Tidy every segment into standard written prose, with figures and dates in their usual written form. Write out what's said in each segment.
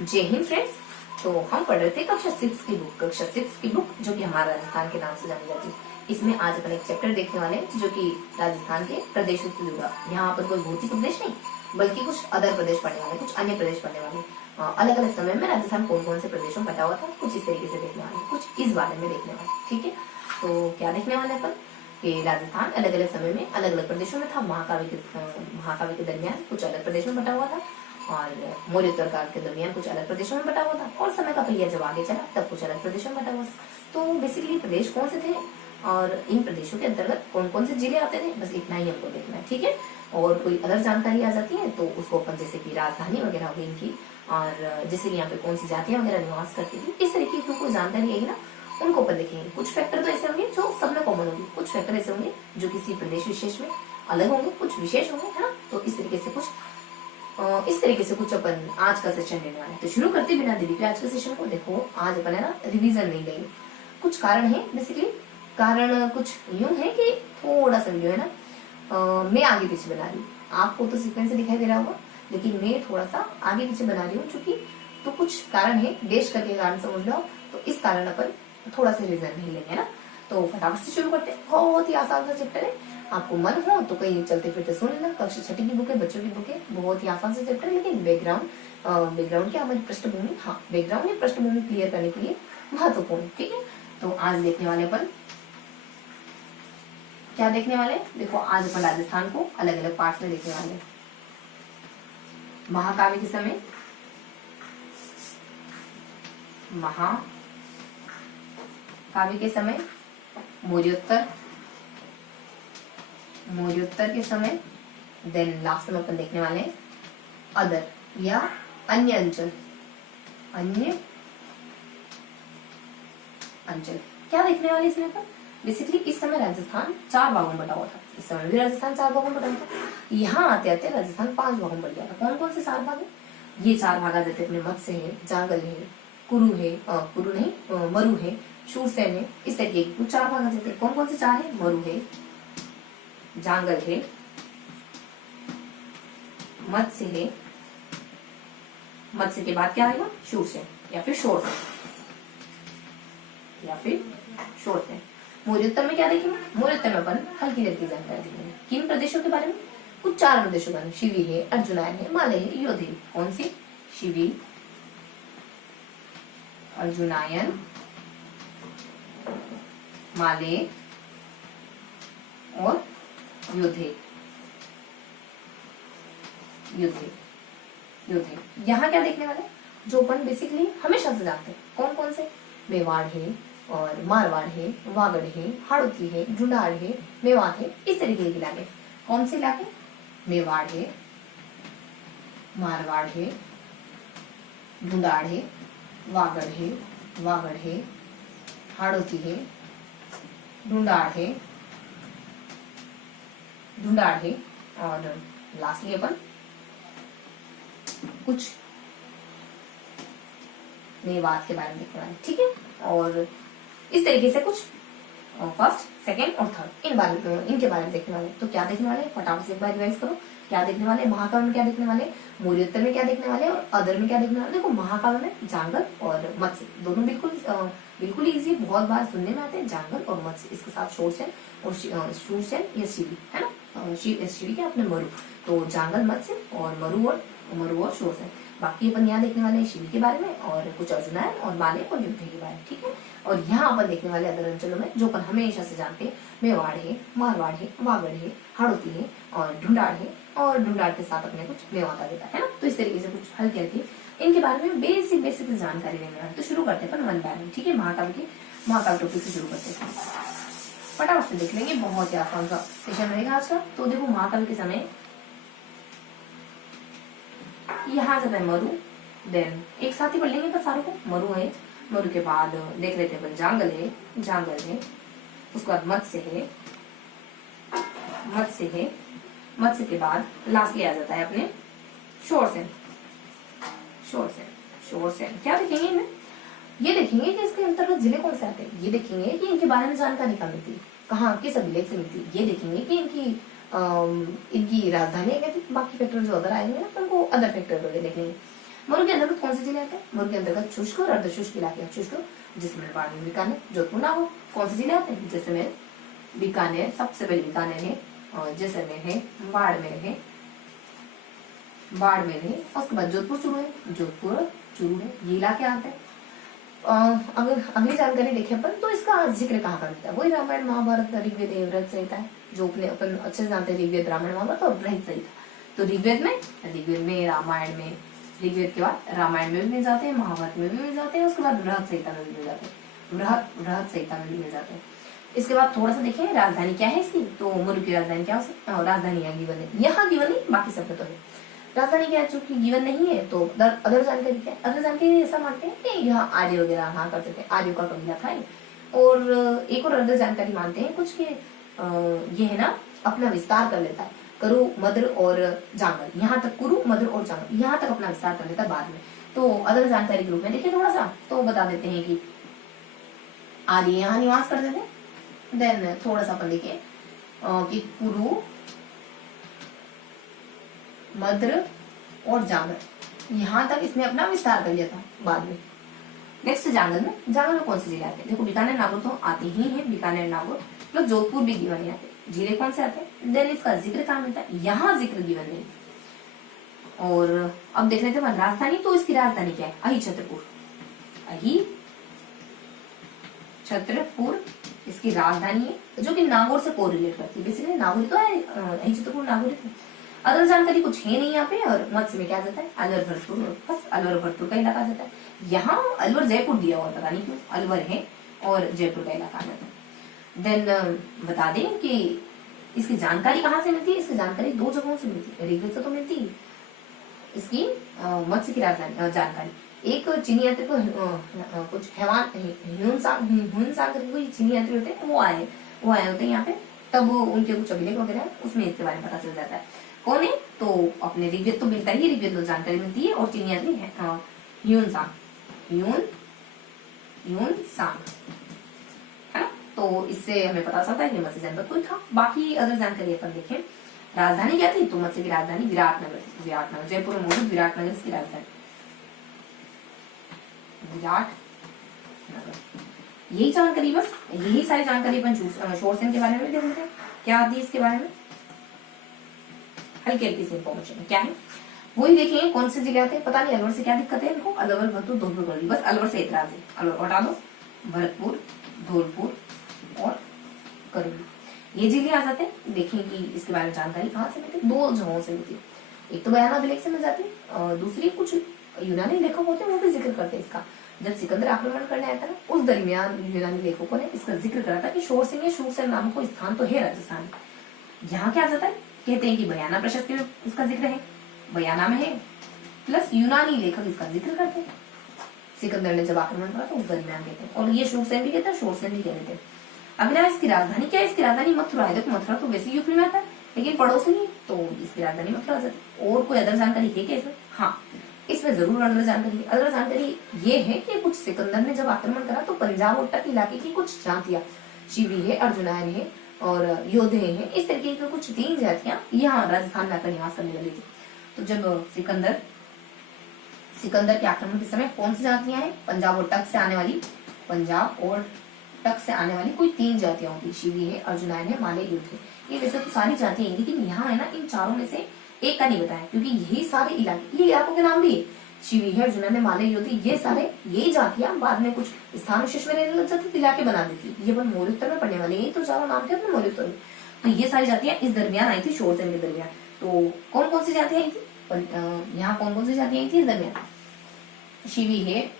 जय हिंद फ्रेंड्स। तो हम पढ़ रहे थे कक्षा 6 की बुक जो कि हमारा राजस्थान के नाम से जानी जाती है। इसमें आज अपन एक चैप्टर देखने वाले हैं जो कि राजस्थान के प्रदेशों से जुड़ा। यहाँ पर कोई भौतिक प्रदेश नहीं बल्कि कुछ अदर प्रदेश पढ़ने वाले, कुछ अन्य प्रदेश पढ़ने वाले। अलग अलग समय में राजस्थान कौन कौन से प्रदेशों में बटा हुआ था, कुछ इस तरीके से देखने वाले, कुछ इस बारे में देखने वाले। ठीक है, तो क्या देखने वाले अपन कि राजस्थान अलग अलग समय में अलग अलग प्रदेशों में था। महाकाव्य के दरमियान कुछ अलग प्रदेशों में बटा हुआ था और मौर्योत्तर काल के दरमियान कुछ अलग प्रदेशों में बटा हुआ था और समय का पहिया जब आगे चला तब कुछ अलग प्रदेशों में बटा हुआ था। तो बेसिकली प्रदेश कौन से थे और इन प्रदेशों के अंतर्गत कौन कौन से जिले आते थे, बस इतना ही हमको देखना है। ठीक है, और कोई अदर जानकारी आ जाती है तो उसको अपन जैसे कि राजधानी वगैरह होगी इनकी, और जैसे कि यहाँ पे कौन सी जातियां वगैरह निवास करती थी, इस तरीके की कोई जानकारी आएगी ना, उनको अपन देखेंगे। कुछ फैक्टर तो ऐसे होंगे जो सब में कॉमन होंगे, कुछ फैक्टर ऐसे होंगे जो किसी प्रदेश विशेष में अलग होंगे, कुछ विशेष होंगे, है ना। तो इस तरीके से कुछ अपन आज का सेशन लेने वाले हैं। तो शुरू करते बिना देरी के आज के सेशन को। देखो आज अपन है ना रिवीजन नहीं लेंगे, कुछ कारण है। बेसिकली कारण कुछ यूं है कि थोड़ा सा वीडियो है ना मैं आगे पीछे बना रही हूँ, आपको तो सीक्वेंस से दिखाई दे रहा होगा लेकिन मैं थोड़ा सा आगे पीछे बना रही हूँ क्योंकि तो कुछ कारण है, देश का के कारण समझ लो। तो इस कारण अपन थोड़ा सा रिवीजन नहीं लेंगे ना। तो फटाफट से शुरू करते हैं। बहुत ही आसान सा चैप्टर है, आपको मन हो तो कहीं चलते फिरते सुन लेना। कक्षा 6 की बुक है, बच्चों की बुक है, बहुत ही आसान से चैप्टर है। लेकिन बैकग्राउंड क्या, हमारी पृष्ठभूमि, हाँ बैकग्राउंड या पृष्ठभूमि क्लियर करने के लिए महत्वपूर्ण। ठीक है, तो आज देखने वाले अपन क्या देखने वाले, देखो आज अपन राजस्थान को अलग अलग पार्ट्स में देखने वाले। महाकाव्य के समय, महाकाव्य के समय, मौर्योत्तर के समय, देन लास्ट में अपन देखने वाले हैं अदर या अन्य अंचल। क्या देखने वाले इसमें अपन, बेसिकली इस समय राजस्थान 4 भागों में बटा हुआ था। इस समय भी राजस्थान 4 भागों में बटा हुआ था। यहाँ आते आते राजस्थान 5 भागों में बट गया था। कौन कौन से 4 भाग है? ये 4 भाग आ जाते अपने मत्स्य है, जांगल है, मरु है, शूरसेन है, इस तरीके के 4 भाग आ जाते हैं। कौन कौन से 4 है? मरु है, जांगल है, मत्स्य है, मत्स्य के बाद क्या आएगा? शूरसेन या फिर शोरसेन। मौर्योत्तर में क्या देखेंगे? मौर्योत्तर में अपन हल्की हल्की जानकारी देखेंगे। किन प्रदेशों के बारे में? कुछ 4 प्रदेशों के बारे में। शिवी है, अर्जुनायन है, मालय है, योध है। कौन सी? शिवी, अर्जुनायन, मालय और योधे। यहाँ क्या देखने वाले जो अपन बेसिकली हमेशा से जानते हैं, कौन कौन से? मेवाड़ है और मारवाड़ है, वागड़ है, हाड़ौती है, ढूंढाड़ है, मेवात है, इस तरीके के इलाके। कौन से इलाके? मेवाड़ है, मारवाड़ है, ढूंढाड़ है, वागड़ है, हाड़ौती है, ढूंढाड़ है और लास्टली अपन कुछ मेवात के बारे में देखने वाले। ठीक है, और इस तरीके से कुछ फर्स्ट, सेकंड और थर्ड इनके बारे में देखने वाले। तो क्या देखने वाले, फटाफट से एक बार रिवाइज करो। क्या देखने वाले? महाकाव्य में क्या देखने वाले, मौर्योत्तर में क्या देखने वाले और अदर में क्या देखने वाले। देखो महाकाव्य में जांगल और मत्स्य दोनों बिल्कुल इजी, बहुत बार सुनने में आते हैं जांगल और मत्स्य, इसके साथ शोरसेन और शूरसेन या शिवी, है ना। शिवी क्या अपने मरु, तो जांगल, मत्स्य और मरु और शोरसेन। बाकी अपन यहाँ देखने वाले हैं शिवी के बारे में और कुछ अर्जुनायन और मालय और योधे के बारे में। ठीक है, और यहाँ अपन देखने वाले अदर अंचलों में जो अपन हमेशा से जानते हैं, मेवाड़ है, मारवाड़ है, वागड़ है, हाड़ौती है और ढूंढाड़ है, और ढूंढाड़ के साथ अपने कुछ मेवात आ जाता है ना। तो इस तरीके से कुछ हल्की इनके बारे में बेसिक जानकारी लेने वाले। तो शुरू करते हैं अपन वन बाय वन। ठीक है, महाकाव्य टॉपिक से शुरू करते हैं, फटाफट से देख लेंगे, बहुत ही आसान सा सेशन रहेगा आज का। तो देखो महाकाव्य के समय यहाँ जाता है मरु, देन एक साथ ही पढ़ लेंगे तो सारों को। मरु है, मरु के बाद देख लेते हैं जांगल है, उसके बाद मत्स्य है, मत्स्य के बाद लास्टली आ जाता है अपने शोरसेन। क्या देखेंगे इनमें? ये देखेंगे कि इसके अंतर्गत जिले कौन से आते हैं, ये देखेंगे कि इनके बारे में जानकारी कहाँ मिलती है, कहाँ किस अभिलेख से मिलती है, ये देखेंगे कि इनकी राजधानी है। बाकी फैक्टर जो अदर आएंगे ना, उनको अदर फैक्टर देखेंगे। मरु के अंतर्गत कौन से जिले आते हैं? मरु के अंतर्गत शुष्क और अर्धशुष्क इलाके। शुष्क जैसलमेर, बाड़मेर, बीकानेर, जोधपुर, नागौर। कौन से जिले आते हैं? जैसलमेर, बीकानेर, सबसे पहले बीकानेर है, और जैसलमेर है, बाड़मेर है, उसके बाद जोधपुर चूरू है, ये इलाके आते हैं। अगर अगली जानकारी देखें अपन तो इसका जिक्र कहाँ पर मिलता है? वही रामायण, महाभारत, ऋग्वेद, बृहद संहिता है, जो अपने अपन अच्छे से जानते हैं, ऋग्वेद, रामायण, महाभारत और बृहद संहिता। तो ऋग्वेद में, रामायण में, ऋग्वेद के बाद रामायण में भी मिल जाते हैं, महाभारत में भी मिल जाते हैं, उसके बाद बृहद संहिता में भी मिल जाते हैं, बृहद संहिता में भी मिल जाते हैं। इसके बाद थोड़ा सा देखें राजधानी क्या है इसकी। तो मरु की राजधानी क्या हो सकती है? राजधानी यहाँ गिवन है, यहाँ गिवन नहीं, बाकी सब तो है। राजधानी क्या है? चूंकि गिवन नहीं है तो अदर जानकारी क्या है? अदर जानकारी ऐसा मानते हैं कि यहाँ आर्य वगैरह हाँ करते थे, आर्यों का कबीला था। और एक और अदर जानकारी मानते हैं कुछ के ये है ना अपना विस्तार कर लेता है, करु, मद्र और जांगल, यहाँ तक कुरु, मद्र और जांगल, यहाँ तक अपना विस्तार कर लेता है बाद में। तो अदर जानकारी के रूप में देखिए थोड़ा सा तो बता देते हैं कि आर्य यहाँ निवास करते थे। देन थोड़ा सा अपन देखिए कि कुरु, मद्र और जांगल, यहाँ तक इसने अपना विस्तार कर लिया था बाद में। नेक्स्ट जांगल में कौन से जिले आते हैं? देखो बीकानेर, नागौर तो आते ही हैं, बीकानेर, नागौर प्लस जोधपुर भी गिवन नहीं आते। जिले कौन से आते हैं? देन इसका जिक्र कहाँ मिलता है? यहाँ जिक्र गिवन नहीं। और अब देख लेते हैं राजधानी। तो इसकी राजधानी क्या है? अही छत्रपुर इसकी राजधानी है, जो कि नागौर से कोरिलेट करती है। बेसिकली नागौर तो है, अही छत्रपुर नागौर है। अदर जानकारी कुछ है नहीं यहाँ पे। और मत्स्य में क्या जाता है? अलवर, भरतपुर, बस अलवर भरतपुर का इलाका जाता है। यहाँ अलवर जयपुर दिया हुआ, पता नहीं क्यों अलवर है और जयपुर का इलाका जाता है। देन बता दें कि इसकी जानकारी कहाँ से मिलती है? इसकी जानकारी दो जगहों से मिलती है, ऋग्वेद से तो मिलती है इसकी मत्स्य की राजधानी जानकारी। एक चीनी यात्री को कुछ ह्यूनसांग करके कोई चीनी यात्री होते हैं, वो आए होते हैं यहाँ पे, तब उनके कुछ अभिलेख वगैरह है, उसमें इसके बारे में पता चल जाता है। कौन है? तो अपने ऋग्वेद तो मिलता ही, ऋग्वेद तो जानकारी मिलती है। और चीनी यात्री है ह्यूनसांग है ना। तो इससे हमें पता चलता है कि मत्स्य जनपद कोई था। बाकी अदर जानकारी अपन देखें, राजधानी क्या थी? तो मत्स्य की राजधानी विराटनगर, जयपुर में मौजूद विराटनगर इसकी राजधानी, विराटनगर। यही जानकारी, बस यही सारी जानकारी अपन शोरसेन के बारे में देख लेते हैं। क्या आती है इसके बारे में? हल्की हल्की सी इंफॉर्मेशन क्या है वही देखिए। कौन से जिले आते हैं? पता नहीं अलवर से क्या दिक्कत है इनको? अलवर, भरतपुर, धौलपुर, बस अलवर से इतराज है। अलवर हटा दो, भरतपुर, धौलपुर और करौली, ये जिले आ जाते हैं। देखें कि इसके बारे में जानकारी कहाँ से मिलती है? दो जगहों से मिलती है। एक तो बयाना अभिलेख से मिल जाती है, और दूसरी कुछ यूनानी लेखक होते हैं वो भी जिक्र करते हैं इसका। जब सिकंदर आक्रमण करने आया था ना, उस दरमियान यूनानी लेखकों ने इसका जिक्र करा था कि शोरसेन नाम को स्थान तो है राजस्थान। यहाँ क्या आ जाता है? कहते हैं कि बयाना प्रशस्ति में इसका जिक्र है, बयाना में है, प्लस यूनानी लेखक इसका जिक्र करते हैं। सिकंदर ने जब आक्रमण करा तो उस दरमियान कहते हैं, और ये शोरसेन भी कहते हैं, शोरसेन भी कहते हैं। अगला इसकी राजधानी क्या है? इसकी राजधानी मथुरा है। देखो मथुरा तो वैसे यूपी में आता है, लेकिन पड़ोसी नहीं, तो इसकी राजधानी मथुरा है। और कोई अदर जानकारी है क्या इसमें? हाँ, इसमें जरूर अदर जानकारी। अदर जानकारी ये है कि कुछ सिकंदर ने जब आक्रमण करा तो पंजाब और तट इलाके की कुछ जातियां, शिवी है, अर्जुनायन है और योधे हैं, इस तरीके की कुछ 3 जातियां यहाँ राजस्थान में आकर निवास करने लगी थी। तो जब सिकंदर के आक्रमण के समय कौन सी जातियां हैं? पंजाब और तट से आने वाली कोई 3 जातियां होती, शिवी है, अर्जुनायन है, माले, योधे। ये वैसे तो सारी जातियां हैं, लेकिन यहाँ है ना इन चारों में से एक का नहीं बताया, क्योंकि यही सारे इलाके, ये इलाकों के नाम भी शिवी है, अर्जुनायन है, माले, योधे, ये सारे यही जातियां बाद में कुछ स्थान विशेष में रहने लग जाती, इलाके बना देती। ये अपन मौर्योत्तर में पढ़ने वाले, यही तो चारों नाम थे अपने मौर्योत्तर में। तो ये सारी जातियां इस दरमियान आई थी, शोरसेन के दरमियान। तो कौन कौन सी जातियां आई थी? यहाँ कौन कौन सी जातियां आई थी इस दरमियान? शिवी है,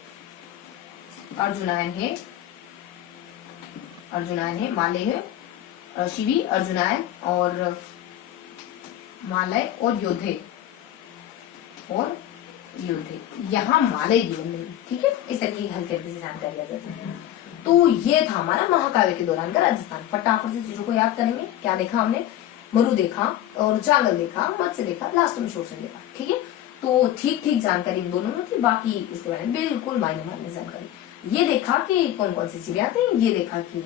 अर्जुनायन है, माले है, शिवी, अर्जुनायन और मालय और योधे यहाँ मालय जीवन में, ठीक है। इस तरह की हल्की हल्की से जानकारी आ जाती है। तो ये था हमारा महाकाव्य के दौरान का राजस्थान। फटाफट से चीजों को याद करेंगे। क्या देखा हमने? मरु देखा और जांगल देखा, मत्स्य देखा, लास्ट में शोरसेन देखा, ठीक है। तो ठीक जानकारी इन दोनों में थी, बाकी इसके बारे में बिल्कुल मायने जानकारी। ये देखा कि कौन कौन से जिले आते हैं, ये देखा कि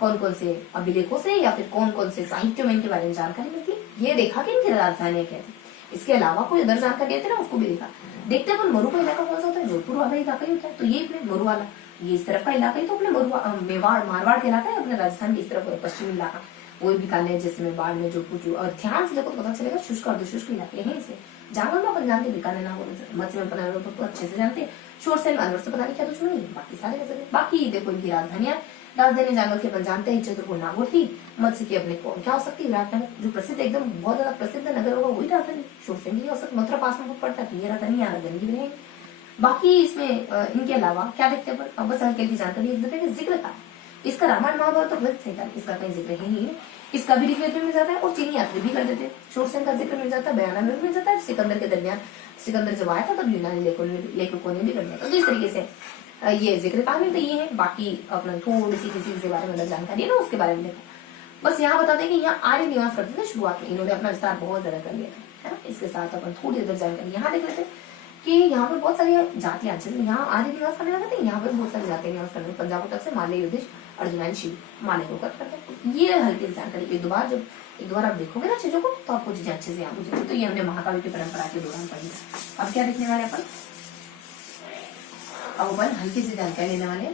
कौन कौन से अभिलेखों से या फिर कौन कौन से साहित्य में इनके बारे में जानकारी मिलती है, ये देखा कि इनकी राजधानी क्या थी। इसके अलावा कोई अदर जानकारी देते ना उसको भी देखा। देखते हैं अपन मरु का इलाका कौन सा होता है, जोधपुर वाला इलाका ही होता है, तो ये अपने मरु वाला, ये इस तरफ का इलाका ही तो अपने मेवाड़ मारवाड़ के इलाका है, अपने राजस्थान की इस तरफ पश्चिमी इलाका, वो बीकानेर जैसे बाढ़ में जोधपुर, और ध्यान से देखो तो पता चलेगा शुष्क और दुष्क इलाके हैं इसे। जानवर में अपन जानते बीकानेर ना बोले, मत्स्य में अपन तो अच्छे से जानते, शोर से अलवर से पता नहीं क्या दुश्मनी है, बाकी सारे नजर। बाकी देखो इनकी राजधानियां, राजधानी जानवर की अपन जानते हैं चित्रकूट नागौर थी, मत्स्य की अपने को क्या हो सकती है विराटनगर, जो प्रसिद्ध एकदम बहुत ज्यादा प्रसिद्ध नगर होगा वही राजधानी, शोरसेन की हो सकती, मथुरा पास में पड़ता है ये राजधानी, यहाँ राजधानी भी रहेगी। बाकी इसमें इनके अलावा क्या देखते हैं अपन, बस हल्की हल्की जानकारी देते हैं, जिक्र का इसका रामायण महाभारत और वृत्त संहिता इसका कहीं जिक्र ही नहीं है, इसका भी ऋग्वेद में मिल जाता है और चीनी यात्री भी कर देते हैं, शोरसेन का जिक्र मिल जाता है, बयाना में मिल जाता है, सिकंदर के दरमियान, सिकंदर जब आया था तब यूनानी लेखकों ने भी कर दिया था, तो इस तरीके से ये जिक्र कहानी तो ये है। बाकी अपना थोड़ी सी किसी के बारे में अलग जानकारी है ना उसके बारे में देखो, बस यहाँ बता दें कि यहाँ आर्य निवास करते थे शुरुआत में, इन्होंने अपना विस्तार बहुत ज्यादा कर लिया था, है ना। इसके साथ अपन थोड़ी अदर जानकारी यहाँ देख लेते हैं कि यहाँ पे बहुत सारी जातियां अच्छे से यहाँ आर्य निवास करने लगे थे, यहाँ पे बहुत सारी जातियां निवास करने, पंजाब तक से माले, युधिष्ठ, अर्जुनन, शिव, माले होकर करते। ये हल्की जानकारी एक दो बार, जब एक दो बार आप देखोगे ना चीजों को तो आपको चीजें अच्छे से याद हो जाएगी। तो ये हमने महाकाव्य की परंपरा के दौरान पढ़ी। अब क्या देखने वाले अपन, अब अपन हल्की सी जानकारी लेने वाले।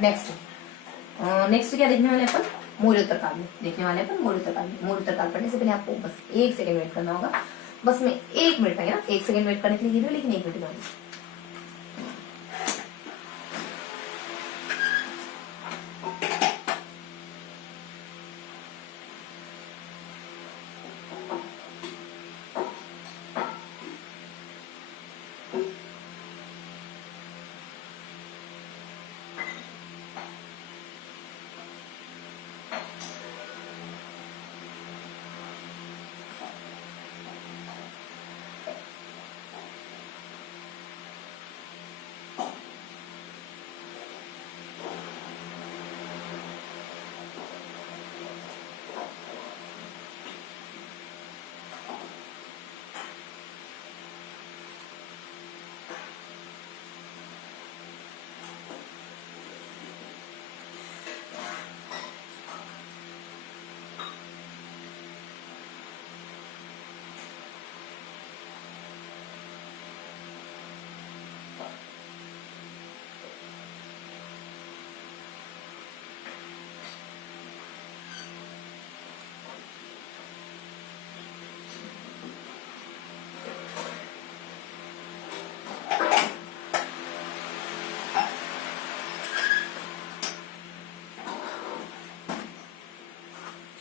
नेक्स्ट क्या देखने वाले अपन, मौर्योत्तर काल में देखने वाले अपन, मौर्योत्तर काल में। मौर्योत्तर काल पढ़ने से पहले आपको बस 1 सेकंड वेट करना होगा, बस मैं 1 मिनट है ना, 1 सेकंड वेट करने के लिए, लेकिन 1 मिनट में।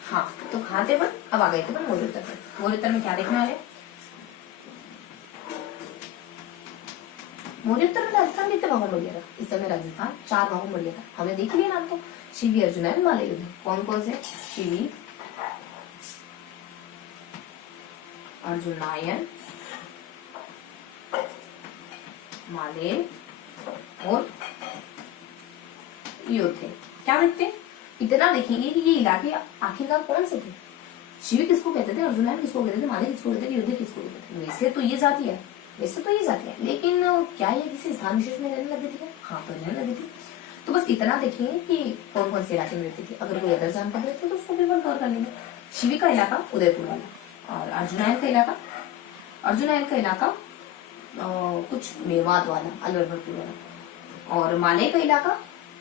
हाँ तो कहाँ थे अपन, अब आ गए थे अपन मौर्योत्तर में। मौर्योत्तर में क्या देखने वाले, मौर्योत्तर में राजस्थान कितने भागों में बढ़ गया था, इस समय राजस्थान 4 भागों में बढ़ गया था। हमने देख लिया नाम तो, शिवी, अर्जुनन, माले, युद्ध। कौन कौन से, शिवी, अर्जुनन, माले और युद्ध। क्या देखते हैं, इतना देखेंगे कि ये इलाके आखिरकार कौन से थे, शिव किसको कहते थे, अर्जुनन किसको कहते थे, माले किसको कहते थे, युद्ध किसको कहते थे। वैसे तो ये जाति है, वैसे तो ये जाति है, लेकिन क्या ये किसी स्थान विशेष में रहने लगी थी, हाँ तो रहने लगी थी। तो बस इतना देखेंगे कि कौन कौन से इलाके में रहती थी, अगर कोई अदर जानकारी रहती है तो उसको भी कवर कर लेंगे। शिवी का इलाका उदयपुर वाला, और अर्जुनन का इलाका कुछ मेवात वाला, अलवर वाला, और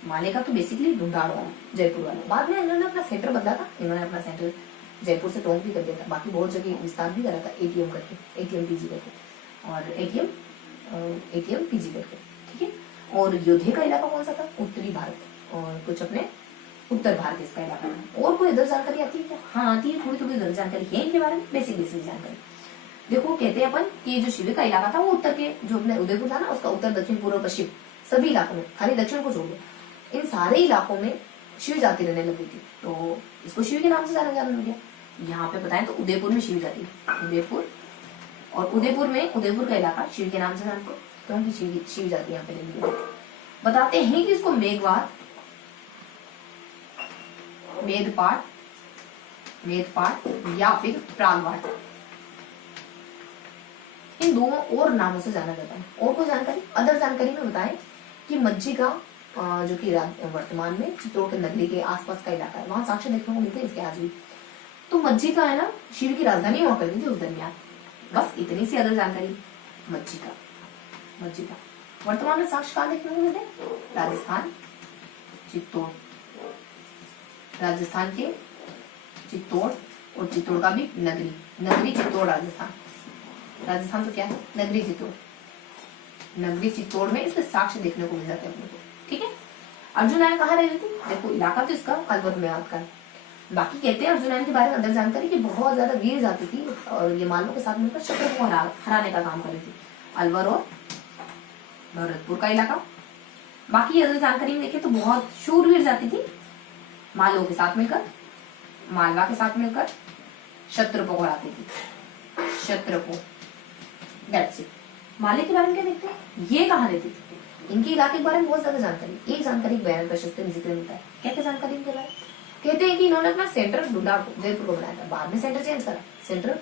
माले का तो बेसिकली ढूंढाड़ वाला, जयपुर वाला। बाद में इन्होंने अपना सेंटर बदला था, इन्होंने अपना सेंटर जयपुर से टोंक भी कर दिया था, बाकी बहुत जगह विस्तार भी करा था, एटीएम करके, एटीएम पीजी करके, और एटीएम पीजी करके, ठीक है। और योद्धे का इलाका कौन सा था, उत्तरी भारत, और कुछ अपने उत्तर भारत इसका इलाका था। और कोई अदर जानकारी आती है क्या, हाँ आती है, थोड़ी थोड़ी अदर जानकारी है इनके बारे में, बेसिक जानकारी। देखो कहते हैं अपन कि जो शिव का इलाका था वो उत्तर के, जो अपने उदयपुर था ना उसका उत्तर, दक्षिण, पूर्व, पश्चिम सभी इलाकों में, खाली दक्षिण को छोड़ दिया, इन सारे इलाकों में शिव जाति रहने लगी थी, तो इसको शिव के नाम से जाना लग गया। यहाँ पे बताएं तो उदयपुर में शिव जाति, उदयपुर, और उदयपुर का इलाका शिव के नाम से जानते हैं, क्योंकि शिव जाति यहाँ पे रहने लगी। बताते हैं कि इसको मेघवात, मेदपाट या फिर प्रागवाट, इन दोनों और नामों से जाना जाता है। और कोई जानकारी, अदर जानकारी में बताएं कि मज्जिका, जो कि वर्तमान में चित्तौड़ के नगरी के आसपास का इलाका है, वहां साक्ष्य देखने को मिलते हैं इसके आज भी। तो मज्जिका है ना, शिव की राजधानी हुआ करती थी उस दरमियान, बस इतनी सी अदर जानकारी। मज्जिका, मज्जिका वर्तमान में साक्ष्य कहाँ देखने को मिलते हैं? राजस्थान, चित्तौड़, राजस्थान के चित्तौड़, और चित्तौड़ का भी नगरी, नगरी चित्तौड़ राजस्थान। राजस्थान तो क्या है? नगरी चित्तौड़, नगरी चित्तौड़ में इसके साक्ष्य देखने को मिल जाते हैं अपने को। ठीक है। अर्जुन आयन कहाँ रह रही थी? देखो इलाका तो इसका अलवर मेवात का है। बाकी कहते हैं अर्जुन आयन के बारे में अंदर जानकारी कि बहुत ज्यादा वीर जाती थी और ये मालवों के साथ मिलकर शत्रु को हराने का काम कर रही थी। अलवर और भरतपुर का इलाका। बाकी अदर जानकारी में देखें तो बहुत शूरवीर जाती थी, मालवों के साथ मिलकर, मालवा के साथ मिलकर शत्रु को हराती थी। शत्रु को, दैट्स इट। माले के बारे में क्या देखते हैं? ये कहाँ रहती थी? इनके इलाके के बारे में बहुत ज्यादा जानकारी। एक जानकारी बयान प्रशस्ति में जिक्र मिलता है। क्या क्या जानकारी इनके बारे में? कहते हैं कि इन्होंने अपना सेंटर ढूंढा, जयपुर को बनाया था, बाद में सेंटर चेंज करा। सेंटर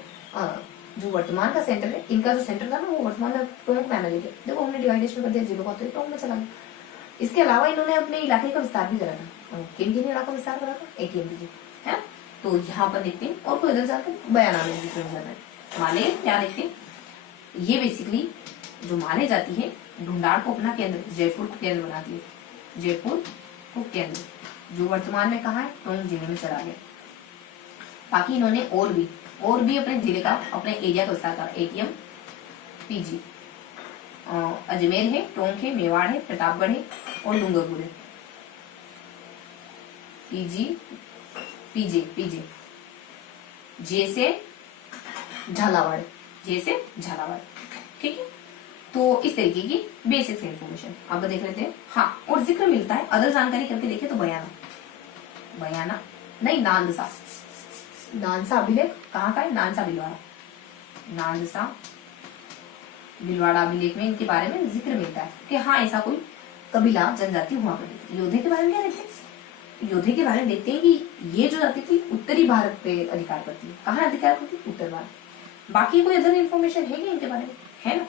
जो वर्तमान का सेंटर है, इनका जो सेंटर था ना, वो वर्तमान में टोंक में आने लगे। देखो हमने डिवाइडेशन कर दिया जिलों का, तो टोंक में चला गया। इसके अलावा इन्होंने अपने इलाके का विस्तार भी करा था। किन किन इलाका विस्तार करा था? एक है। तो यहाँ पर देखते हैं और कोई इधर जाकर बयान में जिक्र मिल है। माले क्या देखते हैं? ये बेसिकली जो माने जाती है, ढूंढाड़ को अपना केंद्र, जयपुर को केंद्र बनाती है। जयपुर को केंद्र, जो वर्तमान में कहाँ है? टोंक जिले में चला गया। बाकी इन्होंने और भी अपने जिले का, अपने एरिया का विस्तार करा। एटीएम, पीजी, अजमेर है, टोंक है, मेवाड़ है, प्रतापगढ़ है और डूंगरपुर है। पीजी, पीजे, पीजे, जैसे झालावाड़, जैसे झालावाड़। ठीक है। तो इस तरीके की बेसिक इंफॉर्मेशन अब देख लेते हैं। हाँ, और जिक्र मिलता है अदर जानकारी करके देखे तो बयाना, बयाना नहीं, नांदसा, नानसा अभिलेख कहाँ का है? नानसा भिलवाड़ा, नानसा भिलवाड़ा अभिलेख में इनके बारे में जिक्र मिलता है कि हाँ ऐसा कोई कबीला जनजाति हुआ करती थी। योद्धे के बारे में क्या देखते हैं? योद्धे के बारे में देखते हैं कि ये जो जाति थी उत्तरी भारत पे अधिकार करती है। कहाँ अधिकार करती है? उत्तर भारत। बाकी कोई अदर इन्फॉर्मेशन है क्या इनके बारे में? है ना।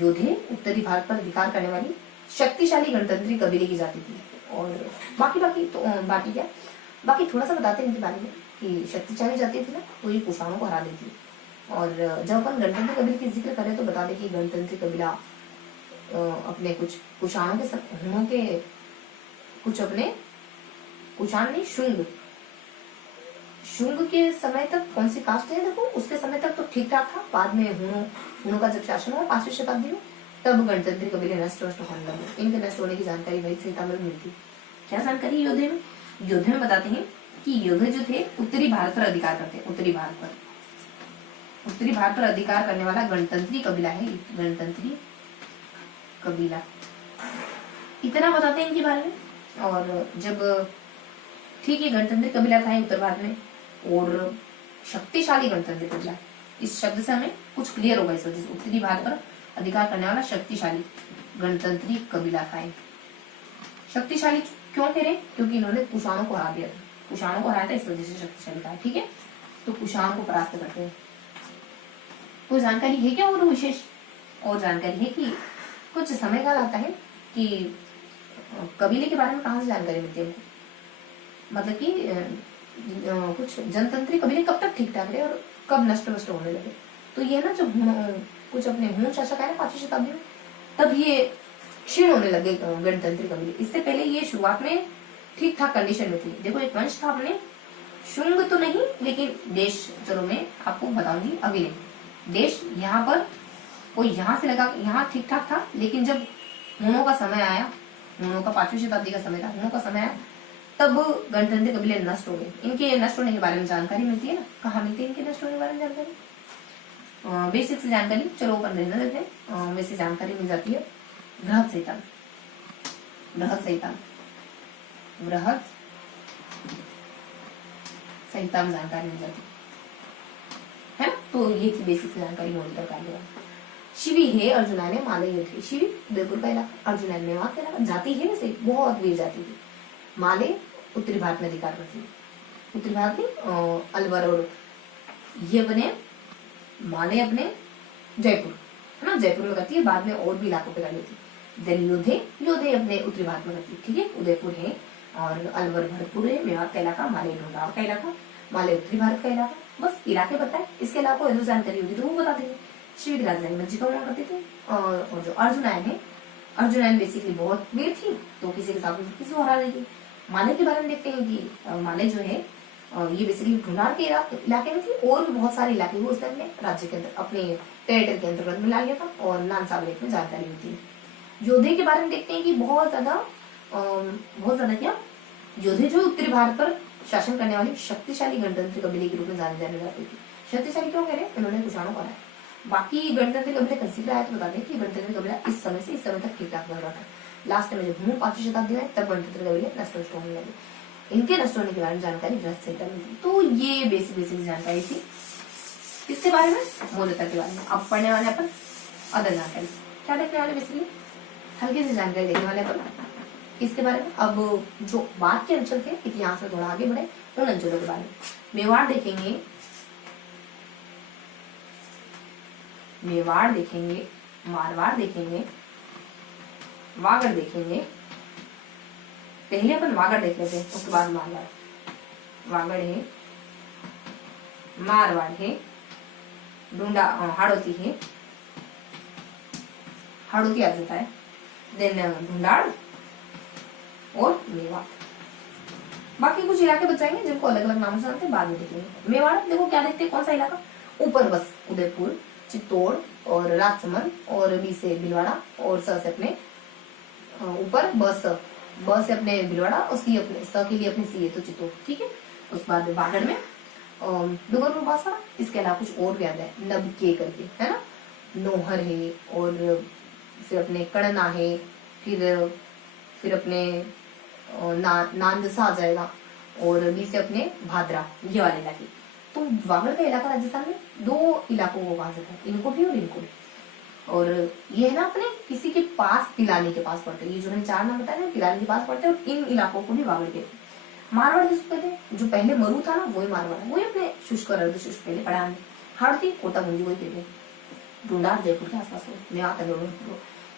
योद्धे उत्तरी भारत पर अधिकार करने वाली शक्तिशाली गणतंत्री कबीले की जाति थी। और बाकी क्या, बाकी थोड़ा सा बताते हैं इनके बारे में कि शक्तिशाली जाति थी ना, तो ये कुषाणों को हरा देती। और जब अपन गणतंत्री कबीले की जिक्र करें तो बता दें कि गणतंत्री कबीला अपने कुछ कुषाणों के, हुणों के कुछ अपने, कुषाण नहीं, शुंग के समय तक कौन सी कास्ट है देखो, उसके समय तक तो ठीक ठाक था। बाद में हुणों का जब शासन हुआ 5वीं शताब्दी में, तब गणतंत्री कबीले नष्ट होने लगे। इनके नष्ट होने की जानकारी वही संहिता में मिलती। क्या जानकारी योद्धे में? योद्धे में बताते हैं कि योद्धे जो थे उत्तरी भारत पर अधिकार करते हैं। उत्तरी भारत पर अधिकार करने वाला गणतंत्री कबीला है, गणतंत्री कबीला। इतना बताते हैं इनके बारे में। और जब ठीक है, गणतंत्री कबीला था उत्तर भारत में, और शक्तिशाली गणतंत्री कबीला, इस शब्द से हमें कुछ क्लियर होगा इस वजह से। उत्तरी भारत पर अधिकार करने वाला शक्तिशाली गणतंत्री कबीला था। शक्तिशाली क्यों कह रहे? क्योंकि इन्होंने कुषाणों को हरा दिया था। कुषाणों को हराया था, इस वजह से शक्तिशाली था। ठीक है। तो कुषाण को परास्त करते हैं। कोई जानकारी है क्या और विशेष? और जानकारी है कि कुछ समय काल आता है कि कबीले के बारे में कहाँ से जानकारी मिलती है? मतलब कि कुछ जनतंत्री कबीले कब तक ठीक ठाक रहे और कब नष्ट होने लगे। तो ये ना, जब कुछ अपने हुण शासक आए 5वीं शताब्दी में, तब ये क्षीण होने लगे गणतंत्री कबीले। इससे पहले ये शुरुआत में ठीक ठाक कंडीशन में थी। देखो एक वंश था अपने, शुंग तो नहीं, लेकिन देश, चलो मैं आपको बताऊंगी अगले। देश यहाँ पर कोई यहाँ से लगा, यहाँ ठीक ठाक था, लेकिन जब हुणों का समय आया, हुणों का 5वीं शताब्दी का समय था, हुणों का समय आया, तब गणतंत्री कबीले नष्ट हो गए। इनके नष्ट होने के बारे में जानकारी मिलती है ना, कहाँ मिलती है इनके नष्ट होने के बारे में जानकारी? बेसिक से जानकारी, चलो ऊपर रहने देते हैं। वैसे जानकारी मिल जाती है बृहद संहिता, बृहद संहिता, बृहद संहिता में जानकारी मिल जाती है ना। तो ये थी बेसिक से जानकारी मॉनिटर कर लिया। शिवी है अर्जुना ने माले युद्ध, शिवी उदयपुर का इलाका, अर्जुना ने मेवात का इलाका। जाति है वैसे बहुत वीर जाति थी। माले उत्तरी भारत में अधिकार करती है, उत्तरी भारत में अलवर, और ये बने माले अपने जयपुर, है ना, जयपुर में करती है। बाद में और भी इलाकों पे कर लेती है। देन योद्धे अपने उत्तरी भारत में करती है। ठीक है, उदयपुर है और अलवर भरतपुर है, मेवात का इलाका, माले ढूंढाड़ का इलाका, माले उत्तरी भारत का इलाका, बस इलाके बताए। इसके अलावा कोई जानकारी होगी तो वो बता देंगे। शिव की राजधानी मज्जी का हुआ करती थी। और जो अर्जुनयन है, अर्जुनयन बेसिकली बहुत वीर थी, तो किसी के साथ किसी को हरा देगी। माले के बारे में देखते हैं कि माले जो है ये बेसिकली ढूंढार के इलाके में थी, और भी बहुत सारे इलाके वो उसने अपने राज्य के अंदर, अपने टेरिटरी के अंतर्गत में ला लिया था, और नानसाब लेख में जानकारी होती है। योद्धे के बारे में देखते हैं कि बहुत ज्यादा क्या, योद्धे जो उत्तरी भारत पर शासन करने वाली शक्तिशाली गणतंत्र कबीले के रूप में जाने जाती थी। शक्तिशाली क्यों कह रहे हैं, इन्होंने कुछाणों करा है। बाकी गणतंत्र कबीले कंसीडर आया तो बता दें कि गणतंत्र कबीला इस समय से इस समय तक ठीक ठाक बन रहा था। लास्ट में जब 5वीं शताब्दी में तब गणतंत्र कबीले नष्ट होने लगे। इनके नष्ट होने के बारे में जानकारी बृहत संहिता में थी। तो ये बेसिक जानकारी थी किसके बारे में, मौर्यता के बारे में। अब पढ़ने वाले अपन अदर जानकारी, क्या देखने वाले, बेसिकली हल्की सी जानकारी देखने वाले अपन इसके बारे में। अब जो बात के अंचल थे, इतिहास में थोड़ा आगे बढ़े, उन अंचलों के बारे में मेवाड़ देखेंगे, मारवाड़ देखेंगे, वागड़ देखेंगे। पहले अपन वागड़ देख लेते हैं, उसके बाद मारवाड़। वागड़ है, मारवाड़ है, ढूंढा हाड़ौती है, हाड़ौती आ जाता है, देन ढूंढाड़ और मेवाड़। बाकी कुछ इलाके बचाएंगे जिनको अलग अलग नामों से जानते हैं, बाद में देखेंगे। मेवाड़ देखो क्या देखते हैं, कौन सा इलाका, ऊपर बस उदयपुर, चित्तौड़ और राजसमंद, और बी से भीलवाड़ा, और स से अपने ऊपर ब से अपने भीलवाड़ा, और सी अपने स के लिए अपने सी है तो चित्तौड़, ठीक है। उसके बाद वागड़ में डूंगरपुर बांसवाड़ा। इसके अलावा कुछ और भी आता है, नब के करके, है ना, नोहर है, और फिर अपने कड़ना है, फिर अपने नांदसा आ जाएगा, और बी से अपने भादरा, ये वाले इलाके। तो वागड़ का इलाका राजस्थान में 2 इलाकों को कहा जाता है, इनको भी और इनको भी। और ये है ना अपने किसी के पास, पिलानी के पास पड़ते हैं। ये जो मैंने 4 नाम बताया ना, पिलानी के पास पड़ते हैं, और इन इलाकों को भी वागड़ कहते हैं। मारवाड़ किसको कहते हैं, जो पहले मरु था ना वही मारवाड़, वही अपने शुष्क और अर्धशुष्क पहले पढ़ा है। हाड़ौती, कोटा गुंजी वही कहते हैं। ढूंढार जयपुर के आसपास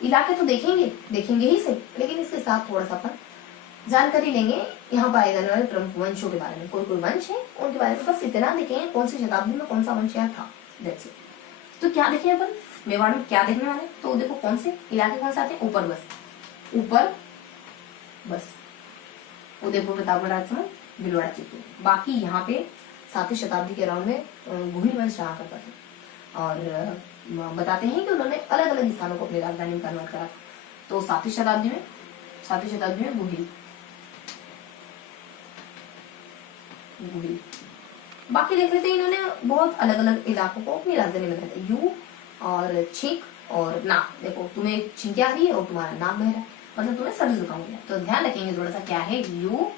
इलाके तो देखेंगे ही सही, लेकिन इसके साथ थोड़ा सा अपन जानकारी लेंगे यहाँ पाए जाने वाले प्रमुख वंशों के बारे में। कोई वंश है उनके बारे में बस इतना देखेंगे, कौन सी शताब्दी में कौन सा वंश यहाँ था, दैट्स इट। तो क्या देखें अपन मेवाड़ में, क्या देखने वाले, तो देखो कौन से इलाके कौन से आते हैं, ऊपर बस उदयपुर, प्रतापगढ़, राजसमंद, भीलवाड़ा, चित्तौड़। बाकी यहाँ पे 7वीं शताब्दी के अराउंड में गुहिल वंश रहा करता था, और बताते हैं कि उन्होंने अलग अलग स्थानों को अपनी राजधानी में कन्वर्ट करा। तो 7वीं शताब्दी में गुहिल। बाकी देख लेते हैं, इन्होंने बहुत अलग अलग इलाकों को अपनी राजधानी में रखा। यू और छींक और नाक। देखो तुम्हें छींके आ रही है और तुम्हारा नाक बह रहा है, मतलब तुम्हें सर्दी जुकाम हो गया, तो ध्यान रखेंगे थोड़ा सा क्या है, यू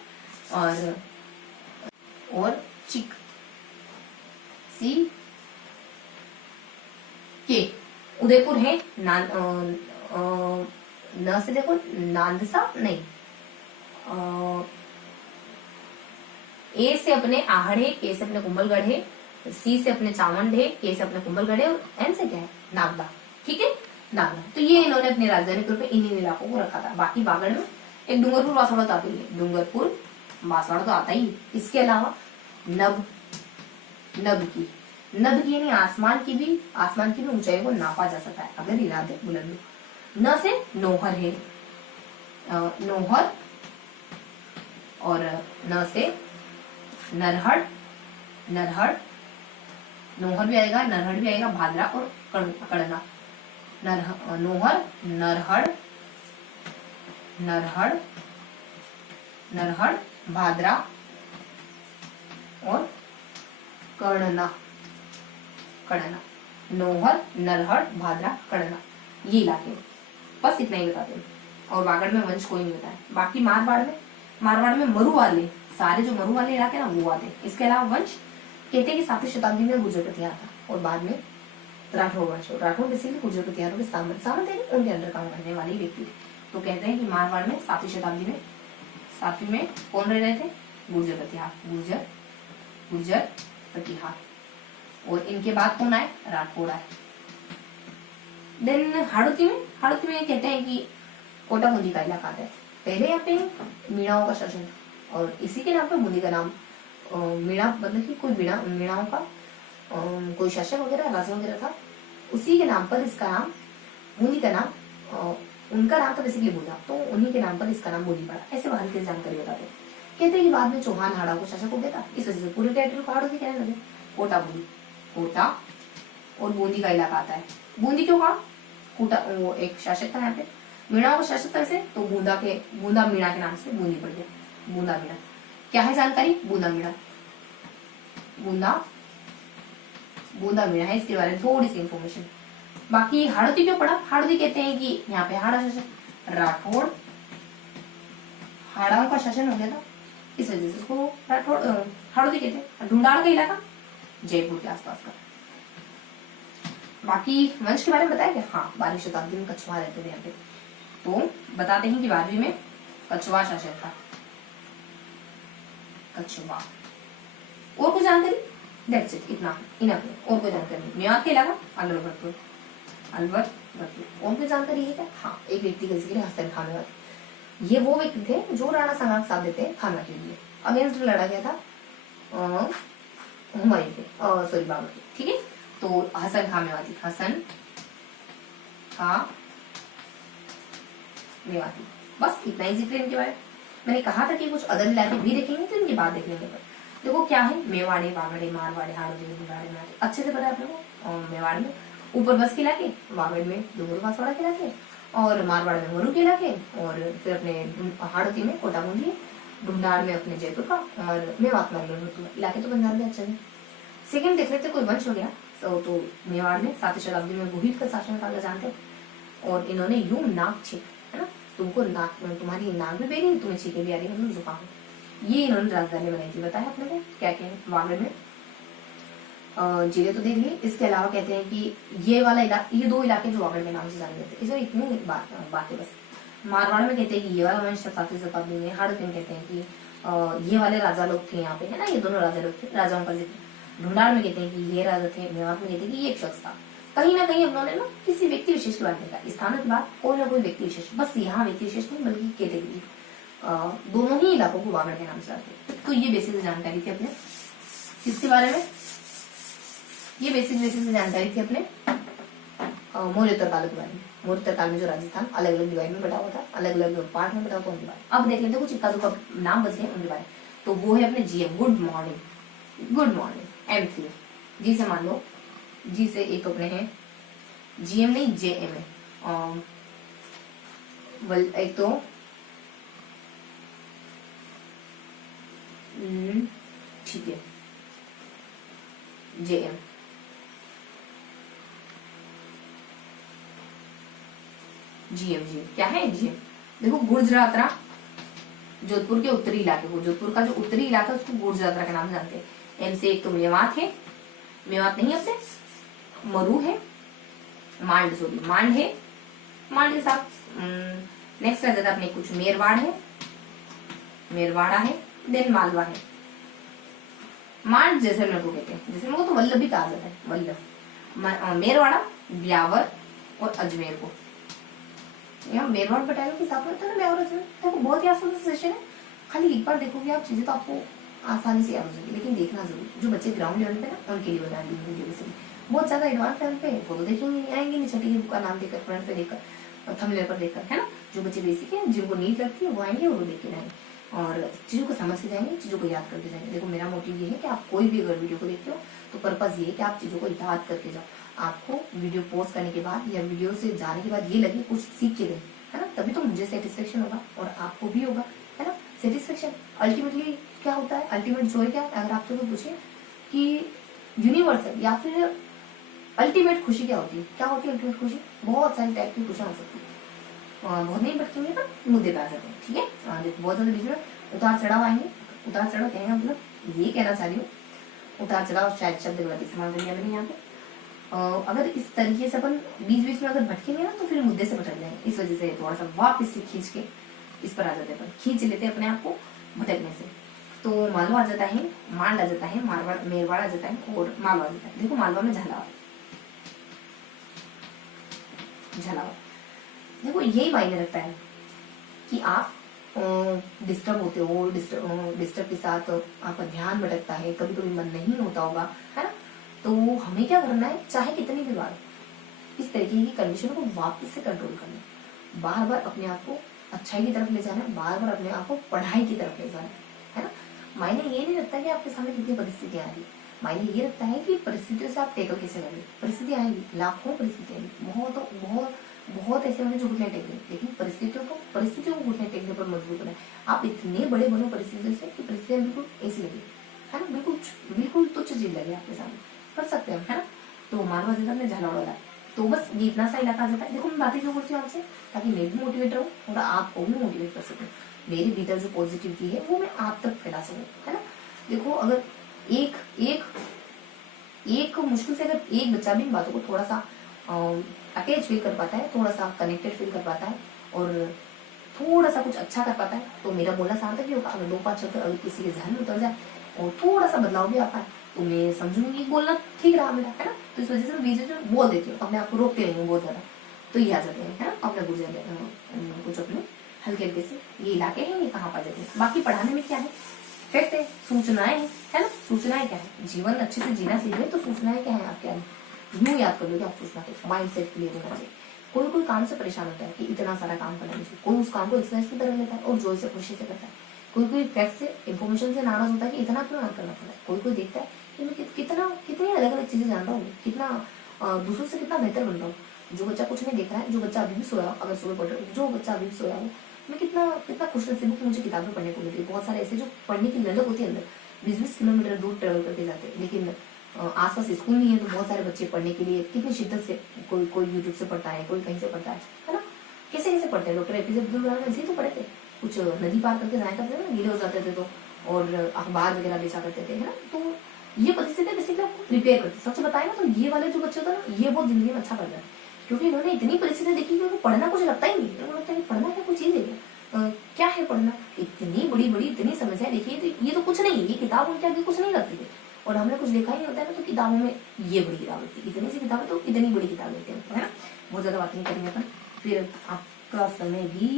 और चीक, सी के। उदयपुर है, न से देखो नांदसा नहीं, ए से अपने आहड़ है, के से अपने कुंभलगढ़ है, सी से अपने चावंड है, के से अपने कुंभलगढ़ है, और एन से क्या है, नागदा, ठीक है, नागदा। तो ये इन्होंने अपनी राजधानी के रूप में इन इलाकों को रखा था। बाकी वागड़ में एक डूंगरपुर बांसवाड़ा तो आती है, डूंगरपुर बांसवाड़ा तो आता ही। इसके अलावा नब की यानी आसमान की भी ऊंचाई को नापा जा सकता है अगर इरादे बुलंद। न से नोहर है, नोहर, और न से नरहड़, नोहर भी आएगा, नरहड़ भी आएगा, भादरा और कड़ना। नोहर, नरहड़, भादरा और कड़ना। नोहर, नरहड़, भादरा, कड़ना, ये इलाके बस इतना ही बताते हैं। और वागड़ में वंश कोई नहीं बताया। बाकी मारवाड़ में मरु वाले, सारे जो मरु वाले इलाके ना वो आते हैं। इसके अलावा वंश कहते हैं कि 7वीं शताब्दी में गुर्जर प्रतिहार था, और बाद में राठौड़ वंश। राठौड़ बेसिकली गुर्जर प्रतिहारों के सामंत उनके अंडर काम करने वाले व्यक्ति थे। तो कहते हैं कि मारवाड़ में 7वीं शताब्दी में, 7वीं में कौन रह रहे थे, गुर्जर प्रतिहार। और इनके बाद कौन आए, राठौड़ आए। देन हाड़ौती में कहते हैं कि कोटा बूंदी का इलाका आता है। पहले यहाँ पे मीणाओं का शासन था, और इसी के नाम पे बूंदी का नाम मीणा मतलब कि कोई मीणाओं का कोई शासक वगैरह राजा वगैरह था, उसी के नाम पर इसका नाम, बूंदी का नाम, उनका नाम था बेसिकली बूंदा, तो उन्हीं के नाम पर इसका नाम बूंदी पड़ा। ऐसे बाहर की जानकारी बताते। कहते हैं कि बाद में चौहान हाड़ा को शासक हो गया था, इस वजह से पूरे टेरिटरी को हाड़ों की कहने लगे। कोटा बूंदी, कोटा और बूंदी का इलाका आता है। बूंदी क्यों कहा? कोटा वो एक शासक था यहाँ पे, मीणा का शासक था इसे, तो बूंदा मीणा के नाम से बूंदी पड़ गया। बूंदा मीणा क्या है जानकारी? बूंदा मीणा, बूंदा मीणा है, इसके बारे में थोड़ी सी इंफॉर्मेशन। बाकी हाड़ौती क्यों पड़ा? हाड़ौती कहते हैं कि यहाँ पे हाड़ा शासक राठौड़, हाड़ाओं का शासन हो गया था, इस वजह से उसको राठौड़ हाड़ौती कहते हैं। ढूंढाड़ का इलाका जयपुर के आसपास का। बाकी वंश के बारे में बताया क्या? हाँ, 12वीं शताब्दी में कछवाहा रहते थे यहाँ पे, तो बताते हैं कि 12वीं में कछवाहा शासक था, कछवाहा। और कुछ जानकारी? दैट्स इट, इतना इनफ है, और कोई जानकारी? मेवात के अलावा अलवर भरतपुर, और कोई जानकारी है क्या? हाँ, एक व्यक्ति का जिक्र है, हसन खान मेवाती। ये वो व्यक्ति थे जो राणा संगा के साथ देते खाना के लिए, अगेंस्ट लड़ा गया था हुमायूं के, सॉरी बाबर के, ठीक है। तो हसन खान मेवाती, हसन खान मेवाती, बस इतना ही जिक्र इनके बारे में। मैंने कहा था कि कुछ अदर इलाके भी देखेंगे, तो इनके बाद देख लेंगे। देखो क्या है, मेवाड़े, बागड़े, मारवाड़े, हाड़ौती, अच्छे से पता है अपने को। मेवाड़ में ऊपर बस के इलाके, बागड़ में डूंगर बांसवाड़ा के इलाके, और मारवाड़ में मरु के इलाके, और फिर अपने हाड़ौती में कोटा बूंदी, ढूंढाड़ में अपने जयपुर का, और मेवात में इलाके तो बन जाते अच्छे से। सेकंड देख लेते कोई वंश हो गया, तो मेवाड़ में 7वीं शताब्दी में गुहित का शासन काल जानते हैं, और इन्होंने यूं नाक छीक, है ना, तुमको नाक, तुम्हारी नाक भी बेरी, तुम्हें छीके भी आ रही, मतलब जुकाम, ये इन्होंने राजधानी बनाई थी। बताया अपने को क्या क्या है वागड़ में जिले तो देख लिए। इसके अलावा कहते हैं कि ये वाला इलाका, ये 2 इलाके जो वागड़ के नाम से जाने जाते हैं, इसमें इतनी बातें बस। मारवाड़ में कहते हैं कि ये वाला वंश 7वीं शताब्दी में, हाड़ौती में कहते हैं कि ये वाले राजा लोग थे यहाँ पे, है ना, ये दोनों राजा लोग थे, राजाओं का जिक्र। ढूंढाड़ में कहते हैं कि ये राजा थे, मेवात में कहते हैं कि ये एक शख्स था। कहीं ना कहीं उन्होंने ना किसी व्यक्ति विशेष के बारे में कहा, स्थानों के बाद कोई ना कोई व्यक्ति विशेष, बस यहाँ व्यक्ति विशेष नहीं बल्कि कैटेगरी, दोनों ही इलाकों को वागड़ के नाम से जानते हैं। तो ये बेसिक जानकारी थी अपने किसके बारे में, ये बेसिक जानकारी थी अपने मौर्योत्तर काल के बारे में। मौर्योत्तर काल में जो राजस्थान अलग अलग डिवाइड में बटा हुआ था, अलग अलग पार्ट में बटा हुआ, उनके बारे। अब देख लेते कुछ इक्का दुक्का नाम बच गए उनके बारे। तो वो है अपने जीएम, गुड मॉर्निंग M3, जी से मान लो, जी से एक अपने हैं जीएम नहीं JM है, एक तो ठीक है JM, GM क्या है GM? देखो गुर्जरात्रा, जोधपुर के उत्तरी इलाके को, जोधपुर का जो उत्तरी इलाका है उसको गुर्जरात्रा के नाम से जानते हैं। M से एक तो मेवात है, मेवात नहीं अपने मरु है, मांड है, मांड के साथ नेक्स्ट आ जाता है अपने कुछ मेरवाड़ है, मेरवाड़ा है, देन मालवा है। मांड जैसलमेर को कहते हैं, जैसलमेर को तो वल्लभ भी कहा जाता है, वल्लभ। मेरवाड़ा, ब्यावर और अजमेर को, यहाँ मेरवाड़ बटालियन के साथ में था ना ब्यावर अजमेर। देखो बहुत ही आसान सा सेशन है, खाली एक बार देखोगे आप चीजें तो आपको आसानी से याद हो जाएगी, लेकिन देखना जरूर। जो बच्चे ग्राउंड लेवल पे ना उनके लिए बता दी वीडियो से, बहुत ज्यादा एडवांस लेवल पे वो तो देखेंगे आएंगे नहीं, छठी बुक का नाम देखकर, फ्रंट पे देखकर, थंबनेल पर देखकर, है ना। जो बच्चे बेसिक है, जिनको नीड लगती है वो आएंगे और वो देख के जाएंगे और चीजों को समझ के जाएंगे, चीजों को याद करके जाएंगे। देखो मेरा मोटिव ये है कि आप कोई भी अगर वीडियो को देखते हो तो पर्पज ये है कि आप चीजों को याद करके जाओ। आपको वीडियो पोस्ट करने के बाद या वीडियो से जाने के बाद ये लगे कुछ सीख के गए, है ना, तभी तो मुझे सेटिस्फेक्शन होगा और आपको भी होगा, है ना। सेटिस्फेक्शन अल्टीमेटली क्या होता है, अल्टीमेट जॉय क्या है, अगर आपसे कोई पूछे कि यूनिवर्सल या फिर अल्टीमेट खुशी क्या होती है, क्या होती है अल्टीमेट खुशी? बहुत सारी टाइप की खुशी हो सकती है, बहुत नहीं बटकेंगे ना, मुद्दे पे आ जाते हैं, ठीक है। देखो बहुत ज्यादा बीच में उतार चढ़ाव आएंगे, उतार चढ़ाव कहेंगे मतलब ये कहना चाह रही हूँ, उतार चढ़ाव शायद शब्द गलत इस्तेमाल कर लिया मैंने यहाँ पे। अगर इस तरीके से अपन बीच बीच में अगर भटकेंगे ना तो फिर मुद्दे से भटक जाएंगे, इस वजह से थोड़ा सा वापस से खींच के इस पर आ जाते हैं, खींच लेते हैं अपने आप को भटकने से। तो मालवा आ जाता है, मांड आ जाता है, मारवाड़ मेरवाड़ आ जाता है और मालवा आ जाता है। देखो मालवा में झालावाड़, देखो यही मायने रखता है कि आप डिस्टर्ब होते हो, डिस्टर्ब के साथ आपका ध्यान भटकता है, कभी कभी मन नहीं होता होगा, है ना। तो हमें क्या करना है, चाहे कितनी भी बार इस तरीके की कंडीशन को वापस से कंट्रोल करना है, बार बार अपने आप को अच्छाई की तरफ ले जाना है, बार बार अपने आप को पढ़ाई की तरफ ले जाना है ना। मायने ये नहीं रखता कि आपके सामने कितनी परिस्थितियां आ रही, मायने ये रखता है कि परिस्थितियों से आप टेकल कैसे करेंगे। परिस्थिति आएगी, लाखों परिस्थितियां आएंगी, बहुत बहुत बहुत ऐसे होंगे जो घुटने टेक दें, लेकिन परिस्थितियों को घुटने टेकने पर मजबूर बनाए। आप इतने बड़े बनो परिस्थितियों से कि परिस्थितियां बिल्कुल ऐसी लगी, है ना, बिल्कुल बिल्कुल तुच्छ चीज लगे आपके सामने, कर सकते हैं, है ना। तो मालवा जिला में झाला वाला, तो बस ये इतना सा इलाका आ जाता है। देखो मैं बातें क्यों करती हूँ आपसे, ताकि मैं भी मोटिवेट रहूँ और आपको भी मोटिवेट कर सकूँ, मेरे भीतर जो पॉजिटिविटी है वो मैं आप तक फैला सकूँ, है ना। देखो अगर एक एक एक मुश्किल से अगर एक बच्चा भी इन बातों को थोड़ा सा अटैच फील कर पाता है, थोड़ा सा कनेक्टेड फील कर पाता है और थोड़ा सा कुछ अच्छा कर पाता है, तो मेरा बोलना सार्थक ही होगा। अगर 2-5 शब्द अगर किसी के ध्यान में उतर जाए और थोड़ा सा बदलाव भी आता है, तो मैं समझूंगी बोलना ठीक रहा मेरा, है ना। तो इस वजह से मैं बीच में बोल देती हूँ, अपने आप को रोकते नहीं हूँ बहुत ज्यादा, तो ये आ जाते हैं, है ना। अपने कुछ अपने हल्के हल्के से ये इलाके हैं, ये कहाँ पा जाते हैं। बाकी पढ़ाने में क्या है, फैक्ट है, सूचनाएं है ना। सूचनाएं क्या है, जीवन अच्छे से जीना सीख ले तो सूचनाएं क्या है आपके आगे, यूं याद कर लो कि आप सूचना के माइंड सेट क्लियर होना चाहिए। कोई काम से परेशान होता है कि इतना सारा काम करना चाहिए, कोई उस काम को एक्सरसाइज की तरह लेता है और जोर से खुशी से करता है। कोई फैक्ट से इन्फॉर्मेशन से नाराज होता है कि इतना क्यों याद करना पड़ता है। कोई देखता है कि मैं कितनी अलग अलग चीजें जानता हूँ, कितना दूसरों से कितना बेहतर बन रहा हूँ। जो बच्चा कुछ नहीं देख रहा है, जो बच्चा अभी भी सोया, अगर सुबह पढ़ रहा, जो बच्चा अभी भी सोया हो, मैं कितना कितना खुशनसीब हूँ कि मुझे किताबें पढ़ने को मिलती है। बहुत सारे ऐसे जो पढ़ने की ललक होती है अंदर, 20-20 किलोमीटर दूर ट्रेवल करके जाते हैं, लेकिन आसपास स्कूल नहीं है, तो बहुत सारे बच्चे पढ़ने के लिए कितनी शिद्दत से, कोई यूट्यूब से पढ़ता है, कोई कहीं से पढ़ता है ना। कैसे कैसे पढ़ते हैं। डॉक्टर एपीजे अब्दुल कलाम ऐसे ही तो पढ़े थे, कुछ नदी पार करके जाया करते थे ना, गीले हो जाते थे तो, और अखबार वगैरह बेचा करते थे, है ना। तो ये परिस्थिति बेसिकली आपको प्रिपेयर करती है। सच बताए ना तो ये वाले जो बच्चे होते हैं ना, ये बहुत जिंदगी में अच्छा कर रहे हैं, क्योंकि इन्होंने इतनी परिस्थिति देखी कि उनको पढ़ना कुछ लगता ही नहीं। उनको लगता है पढ़ना क्या कोई चीज है, क्या है पढ़ना, इतनी बड़ी बड़ी इतनी समस्या देखिए, तो ये तो कुछ नहीं है, ये किताब उनके आगे कुछ नहीं लगती है। और हमने कुछ देखा ही नहीं होता है ना, तो किताबों में ये बड़ी किताब होती है, इतनी सी किताबें तो इतनी बड़ी किताब होती है, है ना। बहुत ज्यादा बात नहीं करेंगे अपन, फिर आपका समय भी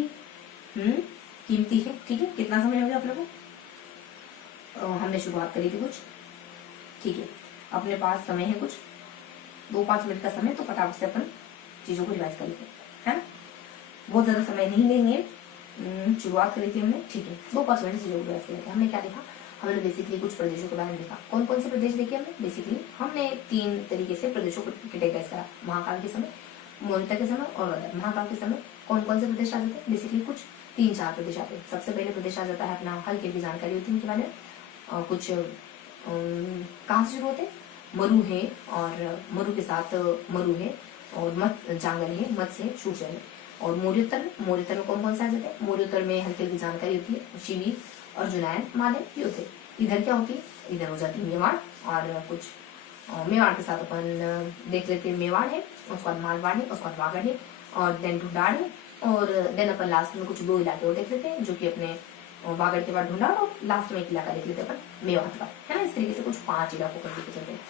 कीमती है, ठीक है। कितना समय हो गया आप लोगों को, हमने शुरुआत करी थी कुछ, ठीक है। अपने पास समय है कुछ 2-5 मिनट का समय, तो फटाफट से अपन चीजों को रिवाइज कर लेते हैं, है ना। बहुत ज्यादा समय नहीं लेंगे, शुरुआत करी थी हमने, ठीक है। 2-5 मिनट चीजों को रिवाइज कर लेते हैं। हमने क्या देखा, हमने बेसिकली कुछ प्रदेशों के बारे में देखा। कौन कौन से प्रदेश देखे हमने, बेसिकली हमने 3 तरीके से प्रदेशों को कैटेगराइज करा, महाकाल के समय, मौर्यता के समय और गदर। महाकाल के समय कौन कौन से प्रदेश आ जाते हैं, बेसिकली कुछ 3-4 प्रदेश आते हैं। सबसे पहले प्रदेश आ जाता है अपना, हल्की की जानकारी होती है उनके बारे में, कुछ कहाँ से शुरू होते हैं, मरु है, और मरु के साथ मरु है, और मत जांगल है, मत्स्य है, शूचर है। और मौर्योत्तर में कौन कौन से आ जाते हैं, मौर्योत्तर में हल्की हल्की जानकारी होती है, शिवी, अर्जुनायन, माले, ये होते हैं। इधर क्या होती है, इधर हो जाती है मेवाड़, और कुछ मेवाड़ के साथ अपन देख लेते हैं, मेवाड़ है, उसके बाद मारवाड़ है, उसके बाद वागड़ है, और देन ढूंढाड़ है, और देन अपन लास्ट में कुछ 2 इलाके और देख लेते हैं, जो कि अपने वागड़ के बाद ढूंढाड़, और लास्ट में एक इलाका देख लेते हैं अपन मेवाड़ का, है ना। इस तरीके से कुछ 5 इलाकों पर देखे चलते हैं।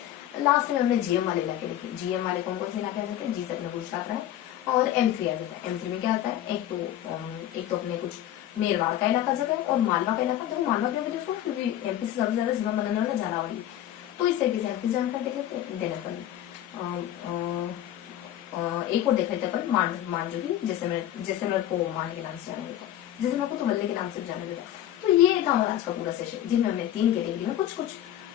लास्ट में हमने जीएम वाले इलाके देखे। जीएम वाले कौन कौन से इलाके आ जाते हैं, जी से अपने गुजरात रहा है, और M3 आ जाता है। M3 में क्या आता है, एक तो अपने कुछ मेरवाड़ का इलाका जगह है, और मालवा का इलाका। देखो मालवा क्यों कहते हैं उसको, क्योंकि एमपी से सबसे ज्यादा सीमा बनाने वाला झालावाड़ी। तो इस तरीके से आपकी जानकारी देख लेते हैं। देन अपन एक और देख लेते हैं अपन मान जो कि जैसे को मान के नाम से जाना जाता है, जैसे मेरे को तो वल्ले के नाम से जाना जाता है। तो ये था हमारा आज का पूरा सेशन, जिनमें हमने 3 कैटेगरी में कुछ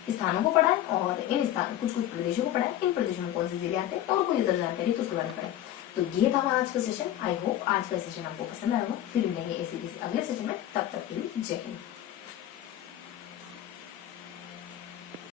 स्थानों को पढ़ा है, और इन स्थान कुछ प्रदेशों को पढ़ा है, इन प्रदेशों में कौन से जिले आते हैं, और कोई अदर जानकारी तो उसके बारे में पढ़ा है। तो ये था हमारा आज का सेशन। आई होप आज का सेशन आपको पसंद आएगा। फिर मिलेंगे ऐसे किसी अगले सेशन में, तब तक के लिए जय हिंद।